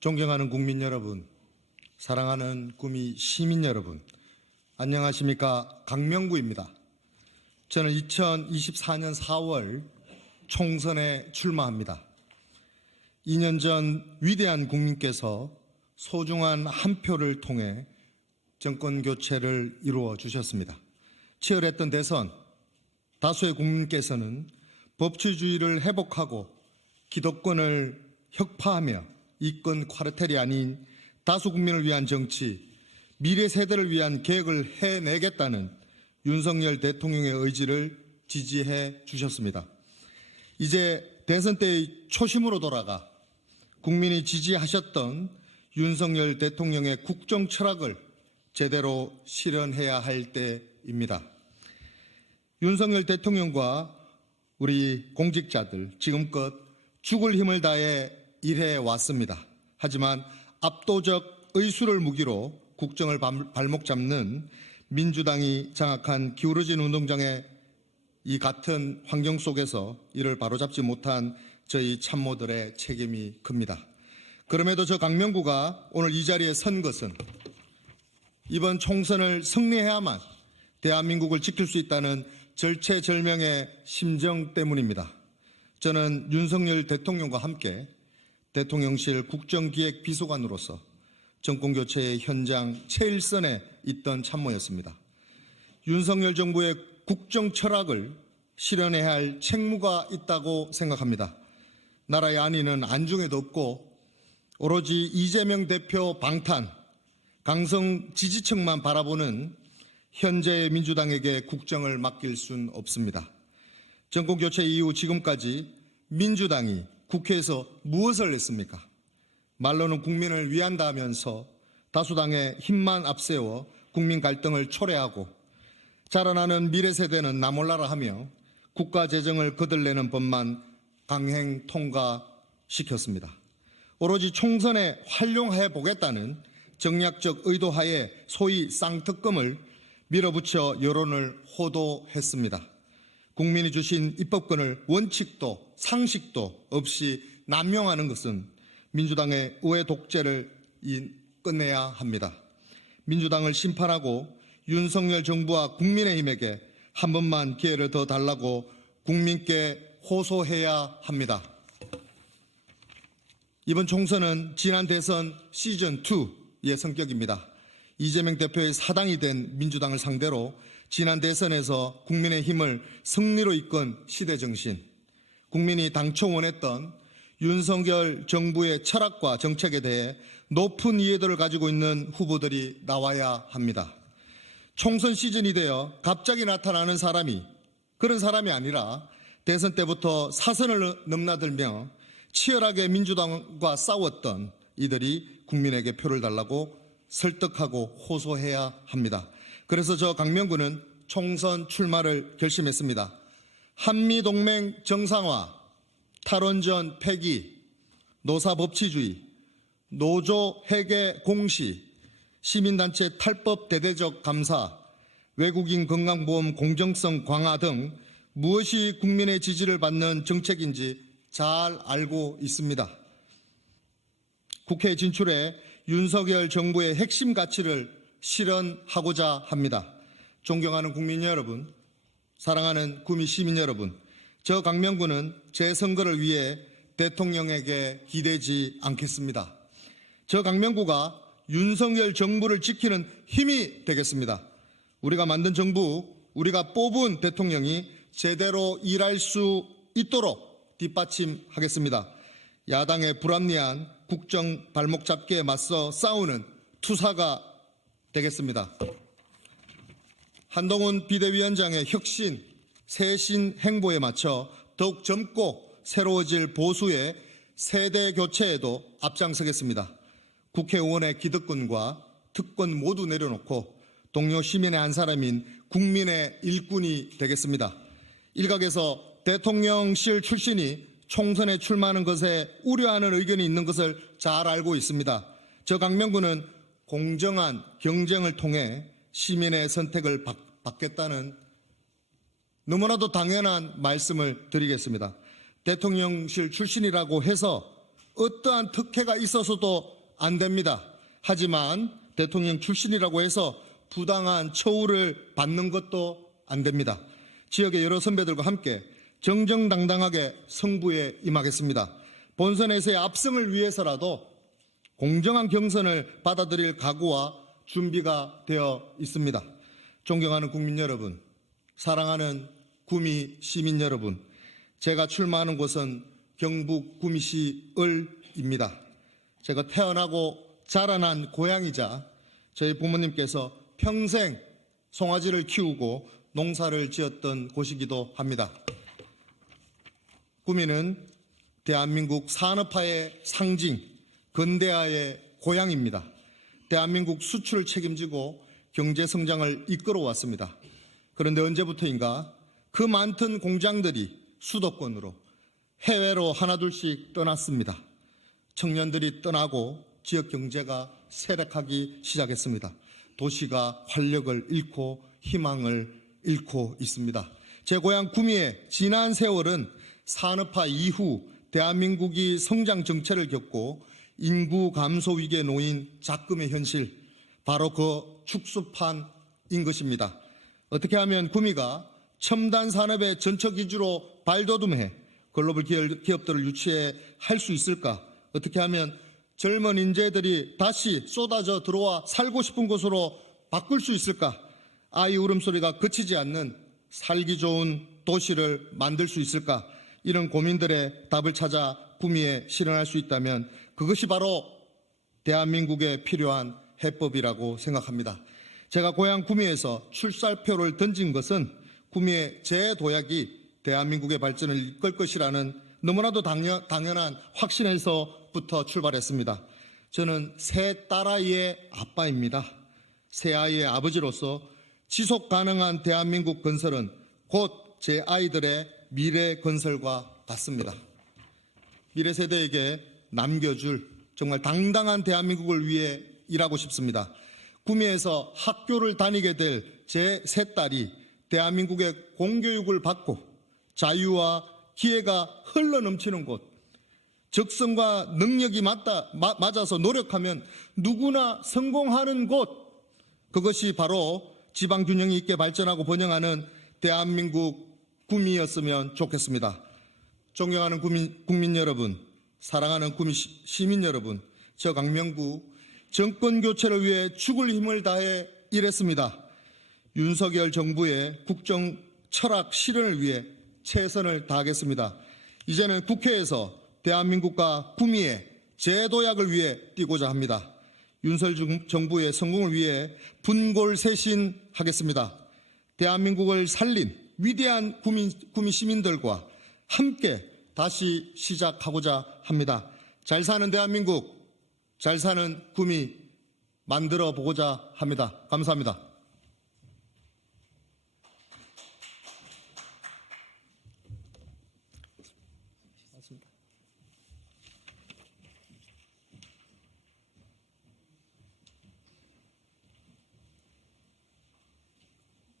존경하는 국민 여러분, 사랑하는 구미 시민 여러분, 안녕하십니까? 강명구입니다. 저는 2024년 4월 총선에 출마합니다. 2년 전 위대한 국민께서 소중한 한 표를 통해 정권 교체를 이루어 주셨습니다. 치열했던 대선, 다수의 국민께서는 법치주의를 회복하고 기득권을 혁파하며 이권 콰르텔이 아닌 다수 국민을 위한 정치, 미래 세대를 위한 계획을 해내겠다는 윤석열 대통령의 의지를 지지해 주셨습니다. 이제 대선 때의 초심으로 돌아가 국민이 지지하셨던 윤석열 대통령의 국정 철학을 제대로 실현해야 할 때입니다. 윤석열 대통령과 우리 공직자들 지금껏 죽을 힘을 다해 일해 왔습니다. 하지만 압도적 의수를 무기로 국정을 발목 잡는 민주당이 장악한 기울어진 운동장의 이 같은 환경 속에서 이를 바로잡지 못한 저희 참모들의 책임이 큽니다. 그럼에도 저 강명구가 오늘 이 자리에 선 것은 이번 총선을 승리해야만 대한민국을 지킬 수 있다는 절체절명의 심정 때문입니다. 저는 윤석열 대통령과 함께 대통령실 국정기획비서관으로서 정권교체의 현장 최일선에 있던 참모였습니다. 윤석열 정부의 국정 철학을 실현해야 할 책무가 있다고 생각합니다. 나라의 안위는 안중에도 없고 오로지 이재명 대표 방탄, 강성 지지층만 바라보는 현재의 민주당에게 국정을 맡길 수는 없습니다. 정권교체 이후 지금까지 민주당이 국회에서 무엇을 했습니까? 말로는 국민을 위한다 하면서 다수당의 힘만 앞세워 국민 갈등을 초래하고 자라나는 미래 세대는 나 몰라라 하며 국가 재정을 거들내는 법만 강행 통과시켰습니다. 오로지 총선에 활용해 보겠다는 정략적 의도하에 소위 쌍특검을 밀어붙여 여론을 호도했습니다. 국민이 주신 입법권을 원칙도 상식도 없이 남용하는 것은 민주당의 의회 독재를 끝내야 합니다. 민주당을 심판하고 윤석열 정부와 국민의힘에게 한 번만 기회를 더 달라고 국민께 호소해야 합니다. 이번 총선은 지난 대선 시즌2의 성격입니다. 이재명 대표의 사당이 된 민주당을 상대로 지난 대선에서 국민의힘을 승리로 이끈 시대정신, 국민이 당초 원했던 윤석열 정부의 철학과 정책에 대해 높은 이해도를 가지고 있는 후보들이 나와야 합니다. 총선 시즌이 되어 갑자기 나타나는 사람이 그런 사람이 아니라 대선 때부터 사선을 넘나들며 치열하게 민주당과 싸웠던 이들이 국민에게 표를 달라고 설득하고 호소해야 합니다. 그래서 저 강명구는 총선 출마를 결심했습니다. 한미동맹 정상화, 탈원전 폐기, 노사법치주의, 노조 회계 공시, 시민단체 탈법 대대적 감사, 외국인 건강보험 공정성 강화 등 무엇이 국민의 지지를 받는 정책인지 잘 알고 있습니다. 국회에 진출해 윤석열 정부의 핵심 가치를 실현하고자 합니다. 존경하는 국민 여러분, 사랑하는 구미 시민 여러분, 저 강명구는 제 선거를 위해 대통령에게 기대지 않겠습니다. 저 강명구가 윤석열 정부를 지키는 힘이 되겠습니다. 우리가 만든 정부, 우리가 뽑은 대통령이 제대로 일할 수 있도록 뒷받침하겠습니다. 야당의 불합리한 국정 발목 잡기에 맞서 싸우는 투사가 되겠습니다. 한동훈 비대위원장의 혁신, 쇄신 행보에 맞춰 더욱 젊고 새로워질 보수의 세대 교체에도 앞장서겠습니다. 국회의원의 기득권과 특권 모두 내려놓고 동료 시민의 한 사람인 국민의 일꾼이 되겠습니다. 일각에서 대통령실 출신이 총선에 출마하는 것에 우려하는 의견이 있는 것을 잘 알고 있습니다. 저 강명구는 공정한 경쟁을 통해 시민의 선택을 받겠다는 너무나도 당연한 말씀을 드리겠습니다. 대통령실 출신이라고 해서 어떠한 특혜가 있어서도 안 됩니다. 하지만 대통령 출신이라고 해서 부당한 처우를 받는 것도 안 됩니다. 지역의 여러 선배들과 함께 정정당당하게 승부에 임하겠습니다. 본선에서의 압승을 위해서라도 공정한 경선을 받아들일 각오와 준비가 되어 있습니다. 존경하는 국민 여러분, 사랑하는 구미 시민 여러분, 제가 출마하는 곳은 경북 구미시 을입니다. 제가 태어나고 자라난 고향이자 저희 부모님께서 평생 송아지를 키우고 농사를 지었던 곳이기도 합니다. 구미는 대한민국 산업화의 상징, 근대화의 고향입니다. 대한민국 수출을 책임지고 경제 성장을 이끌어 왔습니다. 그런데 언제부터인가 그 많던 공장들이 수도권으로 해외로 하나둘씩 떠났습니다. 청년들이 떠나고 지역 경제가 쇠락하기 시작했습니다. 도시가 활력을 잃고 희망을 잃고 있습니다. 제 고향 구미의 지난 세월은 산업화 이후 대한민국이 성장 정체를 겪고 인구 감소 위기에 놓인 작금의 현실, 바로 그 축소판인 것입니다. 어떻게 하면 구미가 첨단 산업의 전처 기지로 발돋움해 글로벌 기업들을 유치할 수 있을까? 어떻게 하면 젊은 인재들이 다시 쏟아져 들어와 살고 싶은 곳으로 바꿀 수 있을까? 아이 울음소리가 그치지 않는 살기 좋은 도시를 만들 수 있을까? 이런 고민들의 답을 찾아 구미에 실현할 수 있다면 그것이 바로 대한민국에 필요한 해법이라고 생각합니다. 제가 고향 구미에서 출사표를 던진 것은 구미의 재도약이 대한민국의 발전을 이끌 것이라는 너무나도 당연한 확신에서부터 출발했습니다. 저는 세 딸아이의 아빠입니다. 세 아이의 아버지로서 지속 가능한 대한민국 건설은 곧 제 아이들의 미래 건설과 같습니다. 미래 세대에게 남겨줄 정말 당당한 대한민국을 위해 일하고 싶습니다. 구미에서 학교를 다니게 될 제 세 딸이 대한민국의 공교육을 받고 자유와 기회가 흘러넘치는 곳, 적성과 능력이 맞아서 노력하면 누구나 성공하는 곳, 그것이 바로 지방균형이 있게 발전하고 번영하는 대한민국 구미였으면 좋겠습니다. 존경하는 국민 여러분, 사랑하는 구미 시민 여러분, 저 강명구 정권교체를 위해 죽을 힘을 다해 일했습니다. 윤석열 정부의 국정 철학 실현을 위해 최선을 다하겠습니다. 이제는 국회에서 대한민국과 구미의 재도약을 위해 뛰고자 합니다. 윤석열 정부의 성공을 위해 분골쇄신하겠습니다. 대한민국을 살린 위대한 구미 시민들과 함께 다시 시작하고자 합니다. 잘 사는 대한민국, 잘 사는 구미 만들어 보고자 합니다. 감사합니다.